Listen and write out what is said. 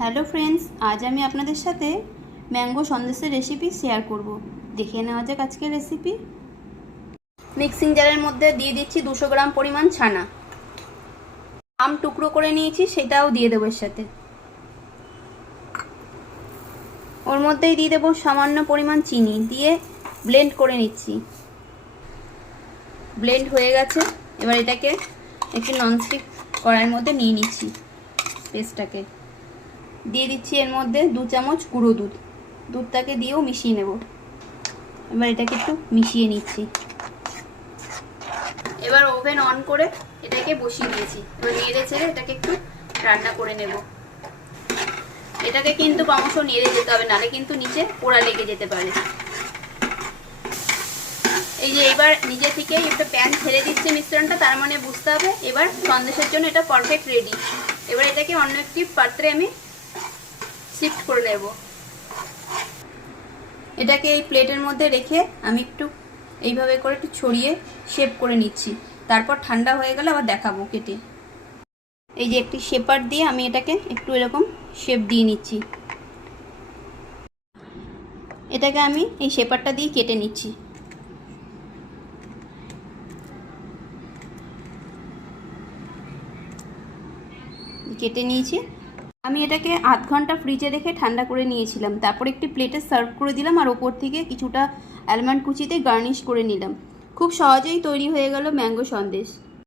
Hello friends, আজ আমি আপনাদের সাথে ম্যাঙ্গো সন্দেশের রেসিপি শেয়ার করব। দেখে নেওয়া যাক আজকের রেসিপি। মিক্সিং জারের মধ্যে দিয়ে দিচ্ছি 200 গ্রাম পরিমাণ ছানা। আম টুকরো করে নিয়েছি, সেটাও দিয়ে দেবো এর সাথে। ওর মধ্যেই দিয়ে দেবো সামান্য পরিমাণ চিনি, দিয়ে ব্লেন্ড করে নিচ্ছি। ব্লেন্ড হয়ে গেছে, এবার এটাকে একটি ননস্টিক কড়াইয়ের মধ্যে নিয়ে নিচ্ছি। পেস্টটাকে দিয়ে দিচ্ছি এর মধ্যে 2 চামচ গুঁড়ো দুধ। দুধটাকে দিয়েও মিশিয়ে নেব। এবার এটাকে একটু মিশিয়ে নিচ্ছি। এবার ওভেন অন করে এটাকে বসিয়ে দিয়েছি। এবার নেড়ে চেড়ে এটাকে একটু রান্না করে নেব। এটাকে কিন্তু ক্রমশ নেড়ে যেতে হবে, নাহলে কিন্তু নিচে পোড়া লেগে যেতে পারে। এই যে এবার নিজে থেকেই একটা প্যান ছেড়ে দিচ্ছে মিশ্রণটা, তার মানে বুঝতে হবে এবার সন্দেশের জন্য এটা পারফেক্ট রেডি। এবার এটাকে অন্য একটি পাত্রে আমি শিফট করে নেব। এটাকে এই প্লেটের মধ্যে রেখে আমি একটু এইভাবে করে একটু ছড়িয়ে শেপ করে নিচ্ছি। তারপর ঠান্ডা হয়ে গেলে আবার দেখাবো কেটে। এই যে একটি শেপার দিয়ে আমি এটাকে একটু এরকম শেপ দিয়ে নিচ্ছি। এটাকে আমি এই শেপারটা দিয়ে কেটে নিচ্ছি। কেটে নিয়েছি। আমি এটাকে আধ ঘন্টা ফ্রিজে রেখে ঠান্ডা করে নিয়েছিলাম। তারপর একটি প্লেটে সার্ভ করে দিলাম, আর ওপর থেকে কিছুটা আলমন্ড কুচিতে গার্নিশ করে নিলাম। খুব সহজেই তৈরি হয়ে গেল ম্যাঙ্গো সন্দেশ।